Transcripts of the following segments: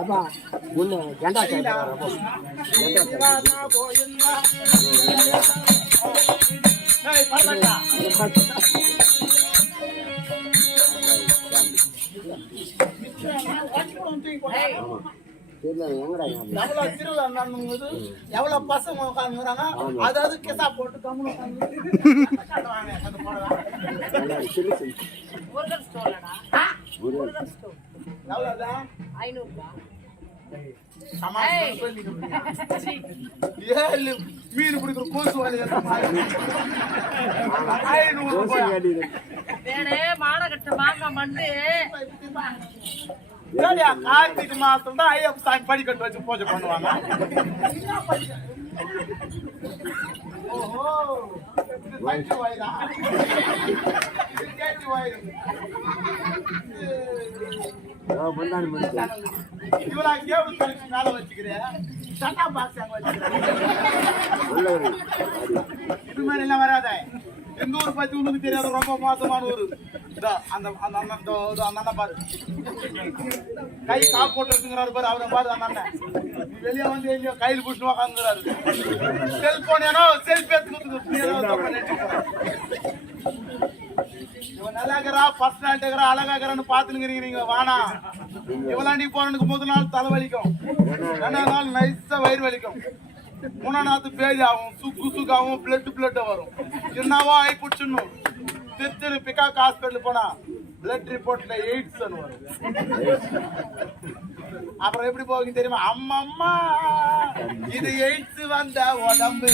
அப்பா முன்ன ஜெண்டா எவ்வளவு பசங்க உட்காந்துறாங்க அதாவது கிசா போட்டு கம்முனு மீன் பிடிக்கிற கோசு மானகட்ட மாங்க மண்டு கார்த்திகை மாசம் தான் ஐயப்ப சாமி படிக்கட்டு வச்சு பூஜை பண்ணுவாங்க. இவளா கேபிள் கனெக்ஷன் மேல வச்சுக்கிறேன் சட்டா பாக்ஸ் அங்க வச்சுக்கிறேன். இது மாதிரி எல்லாம் வராத. எந்த ஊர் பத்தி உனக்கு தெரியாது, ரொம்ப மோசமான ஊரு. அந்த அண்ணன் பாரு, கை காப்பு போட்டு வச்சுங்கிறாரு பாரு, அவரை பாரு. அந்த அண்ணன் வெளியே வந்து எங்கேயோ கையில் புடிச்சு உக்காந்துங்கிறாரு. செல்போன் ஏனோ செல்ஃபி எடுத்து இவன் நல்லா இருக்கிறா, பர்சனாலிட்டி இருக்கிறா, அழகா இருக்கிறான்னு பாத்துனுங்கிறீங்க நீங்க. வானா இவளாண்டி போறனுக்கு முதல் நாள் தலைவலிக்கும், ரெண்டாவது நாள் நைஸா வயிறு வலிக்கும், மூணாம் நாத்து பேதி ஆகும், சுக்காகும், பிளட் வரும். என்னவோ ஆகி பிடிச்சிடணும். திருத்தணி பிகாக் ஹாஸ்பிட்டல் போனா பிளட் ரிப்போர்ட்ல எய்ட்ஸ் வரும். அப்புறம் எப்படி போவீங்க தெரியுமா? அம்மம்மா இது எய்ட்ஸ் வந்த உடம்பு.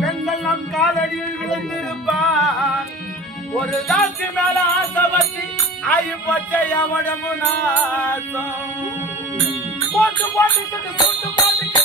பெண்கள் நம் காலடியில் விழுந்திருப்பார். ஒரு தாக்கு மேல ஆசைப்பட்டு ஆயு பச்சை அவடமு நாசம் போட்டு போட்டு சுட்டு போட்டு